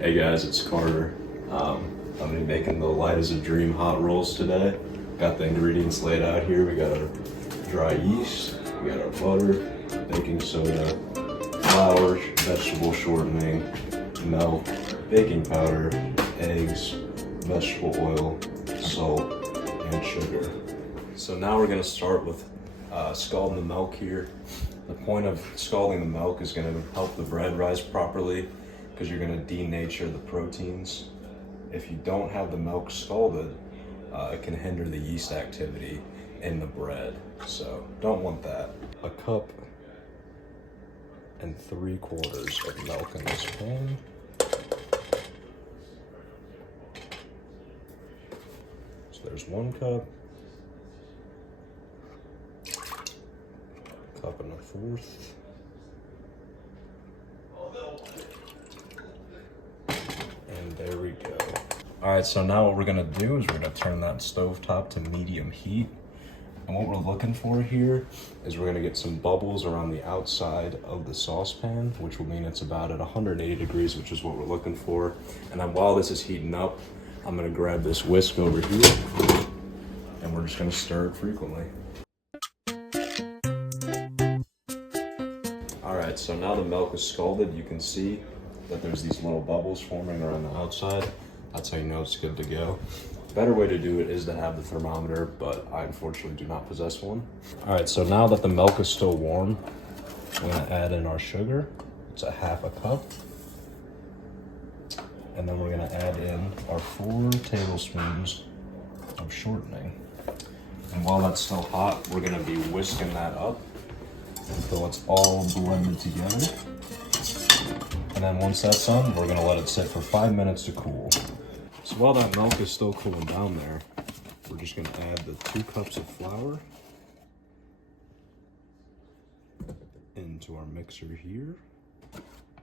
Hey guys, it's Carter. I'm gonna be making the Light as a Dream hot rolls today. Got the ingredients laid out here. We got our dry yeast, we got our butter, baking soda, flour, vegetable shortening, milk, baking powder, eggs, vegetable oil, salt, and sugar. So now we're gonna start with scalding the milk here. The point of scalding the milk is gonna help the bread rise properly because you're gonna denature the proteins. If you don't have the milk scalded, it can hinder the yeast activity in the bread. So don't want that. A cup and 3/4 of milk in this pan. So there's 1 cup. Cup and 1/4. And there we go. All right, so now what we're gonna do is we're gonna turn that stovetop to medium heat. And what we're looking for here is we're gonna get some bubbles around the outside of the saucepan, which will mean it's about at 180 degrees, which is what we're looking for. And then while this is heating up, I'm gonna grab this whisk over here and we're just gonna stir it frequently. All right, so now the milk is scalded. You can see that there's these little bubbles forming around the outside. That's how you know it's good to go. Better way to do it is to have the thermometer, but I unfortunately do not possess one. All right, so now that the milk is still warm, I'm gonna add in our sugar. It's a 1/2 cup. And then we're gonna add in our 4 tablespoons of shortening. And while that's still hot, we're gonna be whisking that up until it's all blended together. And then once that's done, we're gonna let it sit for 5 minutes to cool. So while that milk is still cooling down there, we're just gonna add the 2 cups of flour into our mixer here.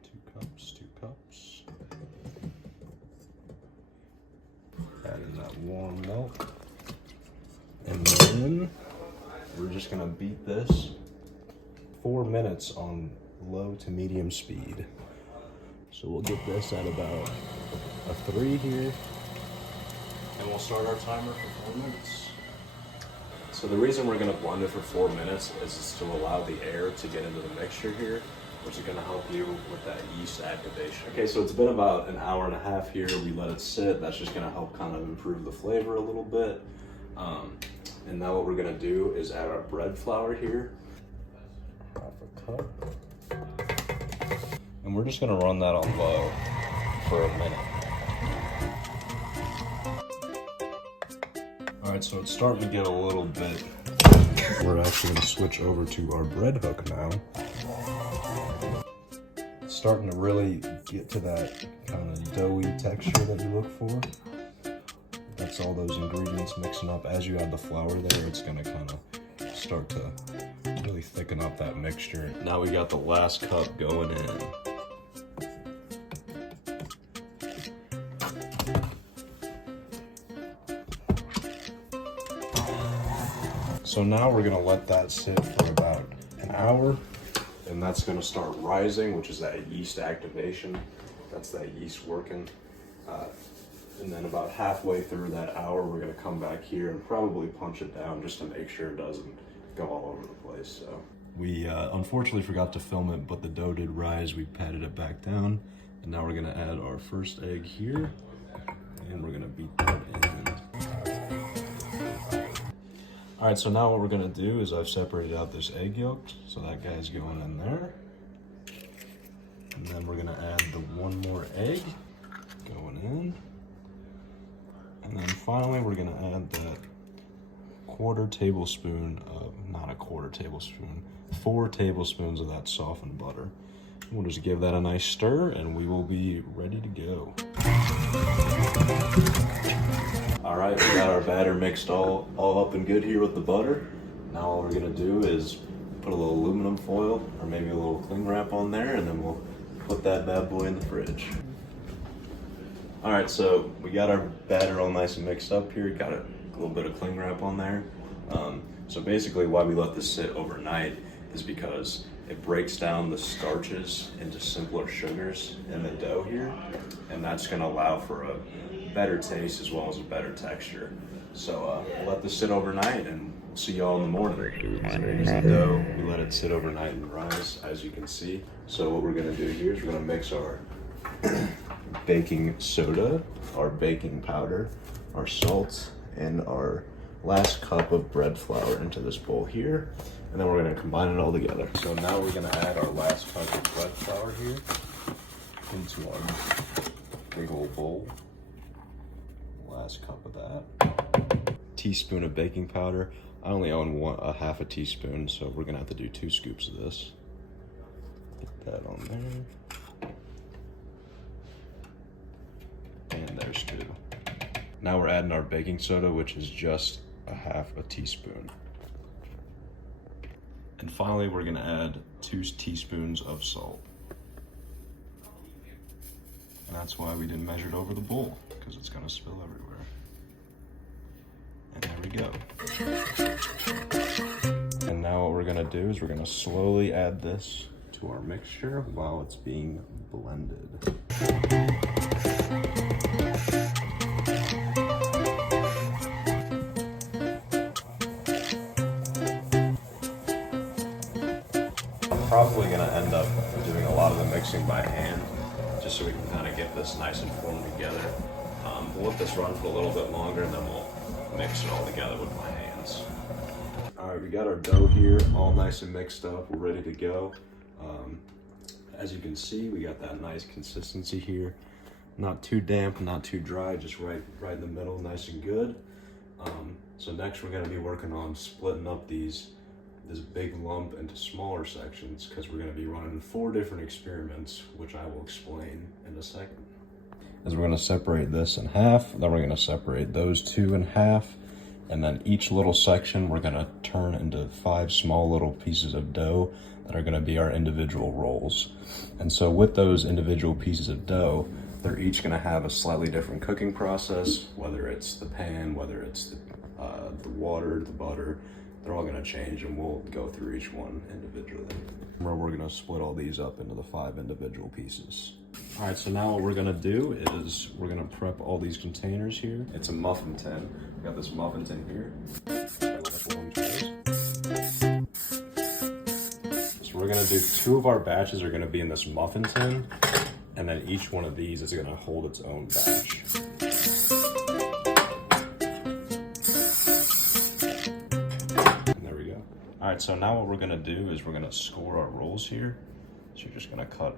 2 cups, 2 cups. Add in that warm milk. And then we're just gonna beat this 4 minutes on low to medium speed. So we'll get this at about a 3 here. And we'll start our timer for 4 minutes. So the reason we're gonna blend it for 4 minutes is to allow the air to get into the mixture here, which is gonna help you with that yeast activation. Okay, so it's been about an hour and a half here. We let it sit. That's just gonna help kind of improve the flavor a little bit. And now what we're gonna do is add our bread flour here. 1/2 cup. And we're just gonna run that on low for a minute. All right, so it's starting to get a little bit. We're actually gonna switch over to our bread hook now. It's starting to really get to that kind of doughy texture that you look for. That's all those ingredients mixing up. As you add the flour there, it's gonna kind of start to really thicken up that mixture. Now we got the last cup going in. So now we're gonna let that sit for about an hour, and that's gonna start rising, which is that yeast activation. That's that yeast working. And then about halfway through that hour, we're gonna come back here and probably punch it down just to make sure it doesn't go all over the place. So we unfortunately forgot to film it, but the dough did rise. We patted it back down, and now we're gonna add our first egg here, and we're gonna beat that in. All right, so now what we're gonna do is I've separated out this egg yolk, so that guy's going in there. And then we're gonna add the 1 more egg going in. And then finally, we're gonna add that 1/4 tablespoon of, not a 1/4 tablespoon, 4 tablespoons of that softened butter. We'll just give that a nice stir and we will be ready to go. All right, we got our batter mixed all up and good here with the butter. Now all we're gonna do is put a little aluminum foil or maybe a little cling wrap on there, and then we'll put that bad boy in the fridge. All right, so we got our batter all nice and mixed up here. Got a little bit of cling wrap on there. So basically why we let this sit overnight is because it breaks down the starches into simpler sugars in the dough here, and that's gonna allow for a better taste as well as a better texture. So we'll let this sit overnight and we'll see y'all in the morning. So here's the dough. We let it sit overnight and rise, as you can see. So what we're gonna do here is we're gonna mix our baking soda, our baking powder, our salt, and our last cup of bread flour into this bowl here. And then we're gonna combine it all together. So now we're gonna add our last cup of bread flour here into our big old bowl. Last cup of that. Teaspoon of baking powder. I only own a half a teaspoon, so we're gonna have to do 2 scoops of this. Get that on there. And there's 2. Now we're adding our baking soda, which is just a half a teaspoon. And finally, we're gonna add 2 teaspoons of salt. And that's why we didn't measure it over the bowl, because it's gonna spill everywhere. And there we go. And now what we're gonna do is we're gonna slowly add this to our mixture while it's being blended. I'm probably gonna end up doing a lot of the mixing by hand, just so we can kind of get this nice and formed together. We'll let this run for a little bit longer and then we'll mix it all together with my hands. All right, we got our dough here, all nice and mixed up. We're ready to go. As you can see, we got that nice consistency here. Not too damp, not too dry, just right in the middle, nice and good. So next we're gonna be working on splitting up this big lump into smaller sections, because we're gonna be running 4 different experiments, which I will explain in a second. As we're gonna separate this in half, then we're gonna separate those 2 in half, and then each little section we're gonna turn into 5 small little pieces of dough that are gonna be our individual rolls. And so with those individual pieces of dough, they're each gonna have a slightly different cooking process, whether it's the pan, whether it's the water, the butter, they're all gonna change, and we'll go through each one individually. We're gonna split all these up into the 5 individual pieces. All right, so now what we're gonna do is we're gonna prep all these containers here. It's a muffin tin. We got this muffin tin here. So we're gonna do 2 of our batches are gonna be in this muffin tin, and then each one of these is gonna hold its own batch. All right, so now what we're gonna do is we're gonna score our rolls here. So you're just gonna cut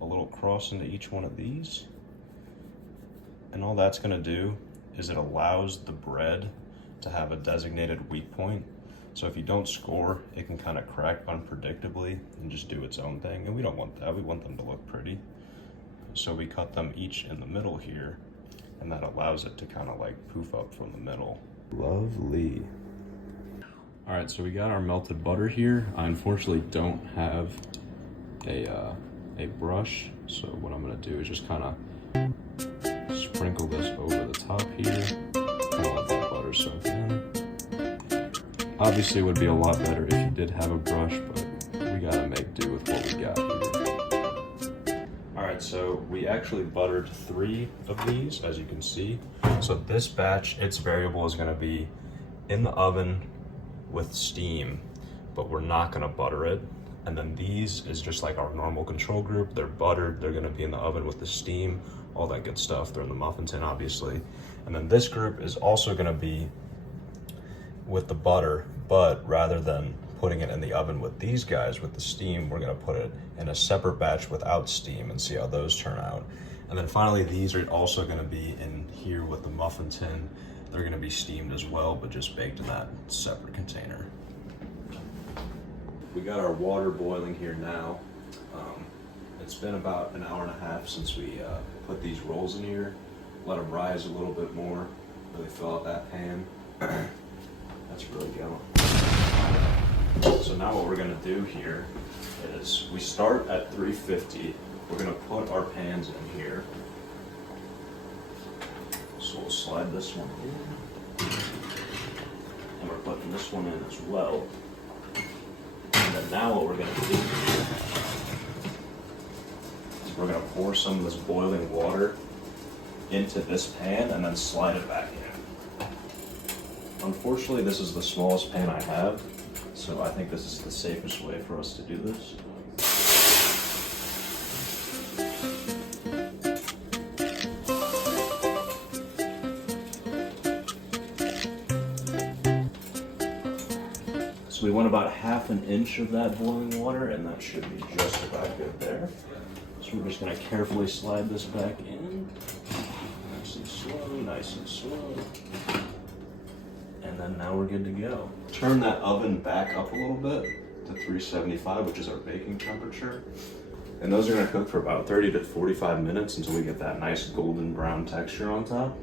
a little cross into each one of these. And all that's gonna do is it allows the bread to have a designated weak point. So if you don't score, it can kind of crack unpredictably and just do its own thing. And we don't want that, we want them to look pretty. So we cut them each in the middle here, and that allows it to kind of like poof up from the middle. Lovely. All right, so we got our melted butter here. I unfortunately don't have a brush, so what I'm gonna do is just kind of sprinkle this over the top here, kind of let that butter soak in. Obviously, it would be a lot better if you did have a brush, but we gotta make do with what we got here. All right, so we actually buttered 3 of these, as you can see. So this batch, its variable is gonna be in the oven with steam, but we're not gonna butter it. And then these is just like our normal control group. They're buttered, they're gonna be in the oven with the steam, all that good stuff. They're in the muffin tin, obviously. And then this group is also gonna be with the butter, but rather than putting it in the oven with these guys with the steam, we're gonna put it in a separate batch without steam and see how those turn out. And then finally, these are also gonna be in here with the muffin tin. They're gonna be steamed as well, but just baked in that separate container. We got our water boiling here now. It's been about an hour and a half since we put these rolls in here. Let them rise a little bit more, really fill out that pan. That's really going. So now what we're gonna do here is we start at 350. We're gonna put our pans in here. So we'll slide this one in. And we're putting this one in as well. And then now what we're gonna do is we're gonna pour some of this boiling water into this pan and then slide it back in. Unfortunately, this is the smallest pan I have, so I think this is the safest way for us to do this. So we want about 1/2 inch of that boiling water, and that should be just about good there. So we're just gonna carefully slide this back in. Nice and slow, nice and slow. And then now we're good to go. Turn that oven back up a little bit to 375, which is our baking temperature. And those are gonna cook for about 30 to 45 minutes until we get that nice golden brown texture on top.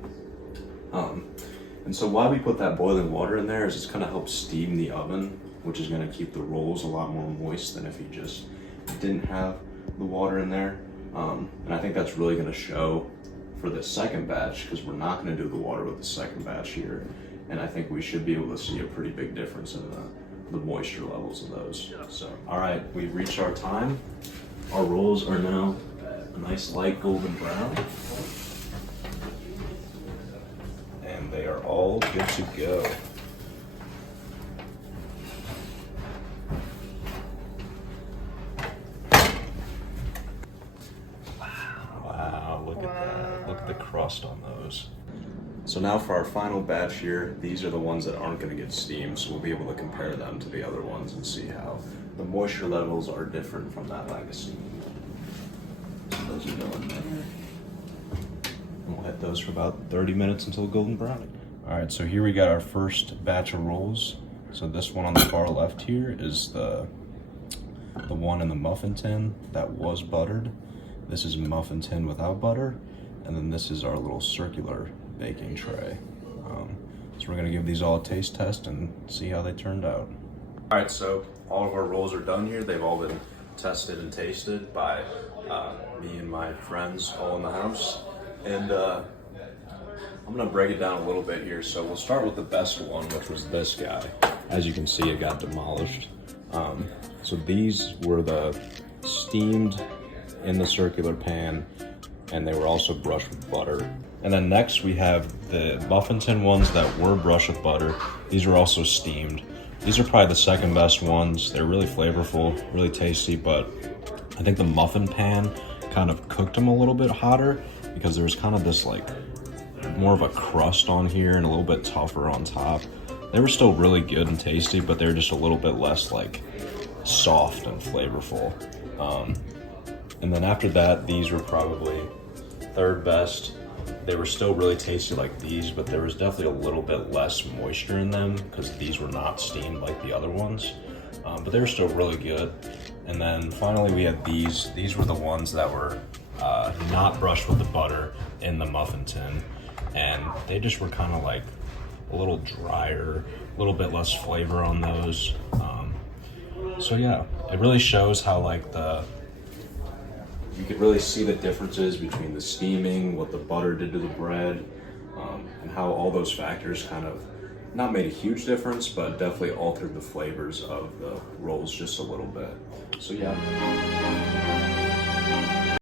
And so why we put that boiling water in there is it's gonna help steam the oven, which is gonna keep the rolls a lot more moist than if you just didn't have the water in there. And I think that's really gonna show for the second batch, because we're not gonna do the water with the second batch here. And I think we should be able to see a pretty big difference in the moisture levels of those. So, all right, we've reached our time. Our rolls are now a nice light golden brown. And they are all good to go. Wow, look at that. Look at the crust on those. So now for our final batch here, these are the ones that aren't gonna get steamed, so we'll be able to compare them to the other ones and see how the moisture levels are different from that legacy. So those are going there. And we'll hit those for about 30 minutes until golden brown. All right, so here we got our first batch of rolls. So this one on the far left here is the one in the muffin tin that was buttered. This is muffin tin without butter. And then this is our little circular baking tray. So we're gonna give these all a taste test and see how they turned out. All right, so all of our rolls are done here. They've all been tested and tasted by me and my friends all in the house. And I'm gonna break it down a little bit here. So we'll start with the best one, which was this guy. As you can see, it got demolished. So these were the steamed in the circular pan, and they were also brushed with butter. And then next we have the muffin tin ones that were brushed with butter. These are also steamed. These are probably the second best ones. They're really flavorful, really tasty, but I think the muffin pan kind of cooked them a little bit hotter because there's kind of this like more of a crust on here and a little bit tougher on top. They were still really good and tasty, but they're just a little bit less like soft and flavorful. And then after that, these were probably third best. They were still really tasty like these, but there was definitely a little bit less moisture in them because these were not steamed like the other ones. But they were still really good. And then finally we had these. These were the ones that were not brushed with the butter in the muffin tin. And they just were kind of like a little drier, a little bit less flavor on those. So yeah, it really shows how like you could really see the differences between the steaming, what the butter did to the bread, and how all those factors kind of not made a huge difference, but definitely altered the flavors of the rolls just a little bit. So yeah.